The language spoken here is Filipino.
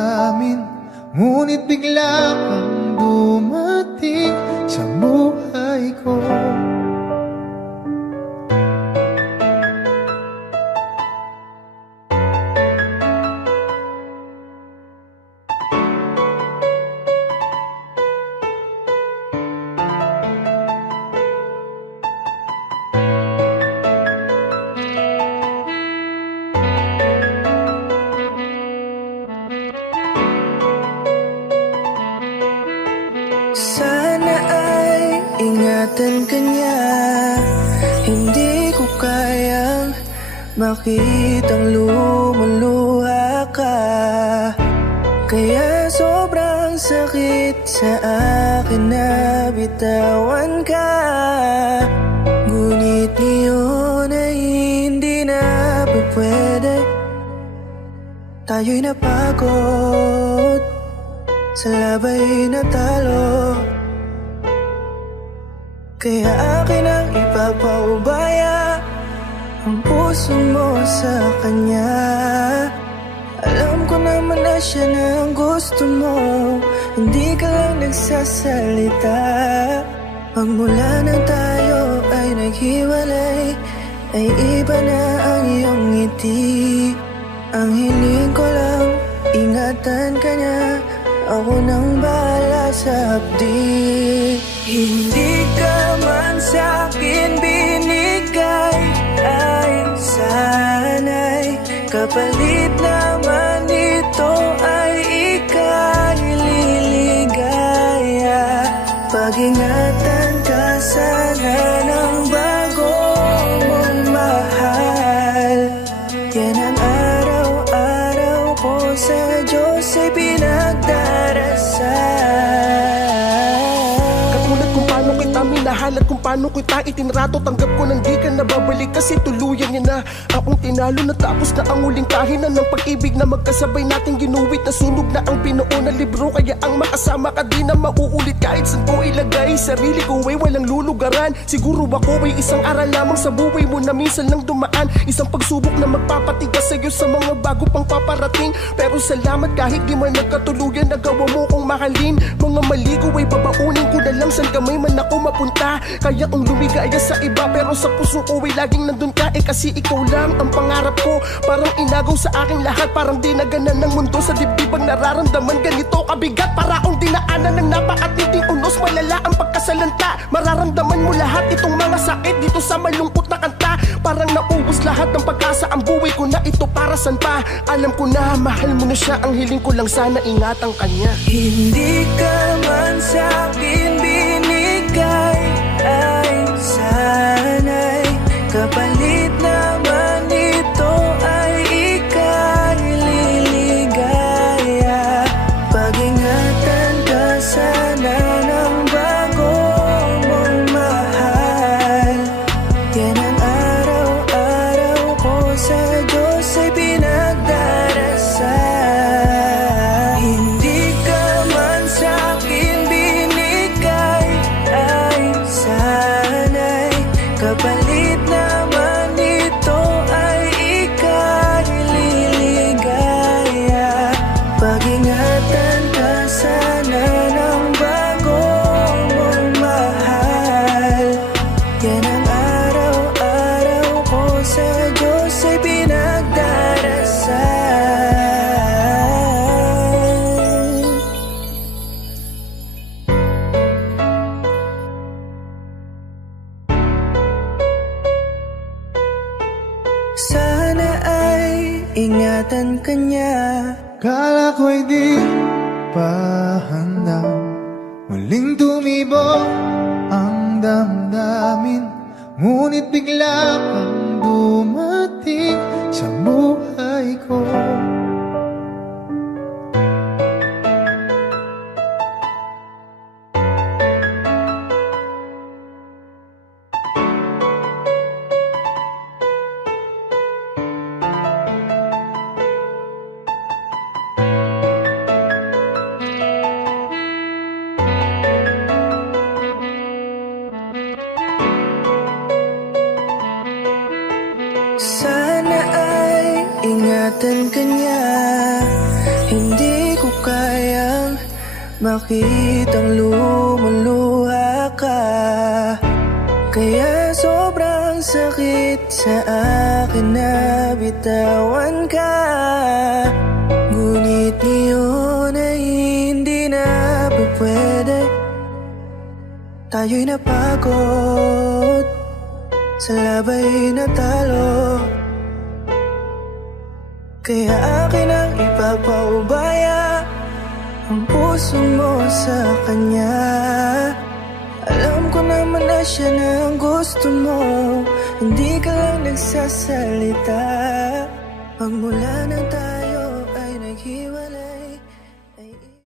damdamin, ngunit bigla kang dumating sa buhay ko. Sana ay ingatan ka niya. Hindi ko kayang makitang lumuluha ka, kaya sobrang sakit sa akin na bitawan ka. Ngunit ngayon ay hindi na pwede. Tayo'y napagod, sa labay natalo, kaya akin ang ipapaubaya ang puso mo sa kanya. Alam ko naman na siya na ang gusto mo, hindi ka lang nagsasalita. Pagmula nang tayo ay naghiwalay, ay iba na ang iyong ngiti. Ang hiling ko lang, ingatan ka niya, ako nang bahala sa hapdi. Hindi ka man sa'kin binigay, ay sana'y kapalit naman ito ay ika'y liligaya. Pag-ingatan ka sana ng bago mong mahal. Yan ang araw-araw ko sa Diyos ay pinagdarasal. Minahal at kung paano kita itinrato, tanggap ko nang di ka nababalik kasi tuluyan niya na akong tinalo. Natapos na ang huling pahina ng pag-ibig na magkasabay nating ginuwit. Nasunog na ang binuo na libro, kaya ang makasama ka di na mauulit. Kahit saan ko ilagay sarili ko ay walang lulugaran. Siguro ako ay isang aral lamang sa buhay mo na minsan lang dumaan. Isang pagsubok na magpapatigas sa'yo sa mga bago pang paparating. Pero salamat kahit di man nagkatuluyan, nagawa mo kong mahalin. Mga mali ko ay babaunin ko na lang, saan kamay man ako mapunta. Kaya ang lumigaya sa iba, pero sa puso ko ay laging nandun ka. Kasi ikaw lang ang pangarap ko. Parang inagaw sa aking lahat, parang dinaganan ng mundo. Sa dibdibang nararamdaman ganito kabigat, para akong dinaanan ng napakatinding unos. Malala ang pagkasalanta, mararamdaman mo lahat itong mga sakit dito sa malungkot na kanta. Parang naubos lahat ng pag-asa, ang buhay ko na ito para san pa. Alam ko na mahal mo na siya, ang hiling ko lang sana ingatan kanya. Hindi ka man sa'kin binigay, ay sana'y kapalit naman ito ay ika'y liligaya. Pag-ingatan ka sana ng bago mong mahal. Yan ang araw-araw ko sa Diyos ay pinagdarasal. Hindi ka man sa'kin binigay, ay sana'y kapalit naman ito ay ika'y liligaya. Pag-ingatan ka sana ng bago mong mahal. Yan ang araw-araw ko sa Diyos ay pinagdarasal. Sana ay ingatan ka niya. Kala ko'y di pa handa, muling tumibok ang damdamin, ngunit bigla kang dumating sa buhay ko. Sana ay ingatan ka niya. makitang lumuluha ka. Kaya sobrang sakit sa akin na bitawan ka. Ngunit ngayon ay hindi na pwede. Tayo'y napagod, sa labay natalo. Kaya akin ang ipapaubaya ang puso mo sa kanya. Alam ko naman na siya na ang gusto mo, hindi ka lang nagsasalita. Pagmula ng tayo